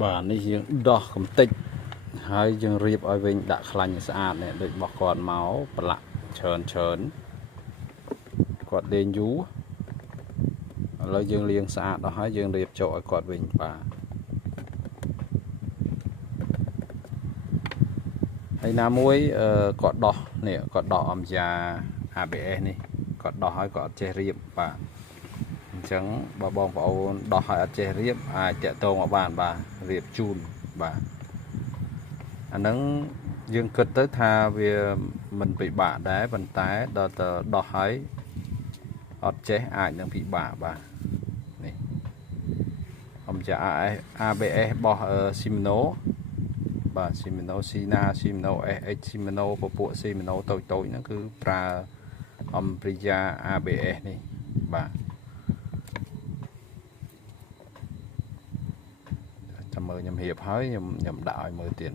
បាទនេះយើងដោះកំតិចហើយយើងរៀបឲ្យវិញដាក់ខ្លាញ់ស្អាតនេះដូចរបស់គាត់មកប្រឡាក់ច្រើនគាត់លេងយូរឥឡូវយើងលាងស្អាតអស់ហើយយើងរៀបចូលឲ្យគាត់វិញបាទហើយណាមួយគាត់ដោះនេះគាត់ដោះអំយ៉ា ABS នេះគាត់ដោះហើយគាត់អត់ចេះរៀបបាទអញ្ចឹងបើបងប្អូនដោះឲ្យអត់ចេះរៀបអាចតាក់ទងមកបានបាទរៀបជូនបាទអាហ្នឹងយើងគិតទៅថាវាមិនពិបាកដែរប៉ុន្តែដល់ទៅដោះហើយអត់ចេះអាចនឹងពិបាកបាទនេះអំចា ABS របស់ Shimano បាទ Shimano Sina Shimano SX Shimano ពពួក Shimano តូចហ្នឹងគឺប្រើអំព្រិយា ABS នេះបាទចាំមើលខ្ញុំរៀបហើយខ្ញុំដាក់ឲ្យមើលទៀត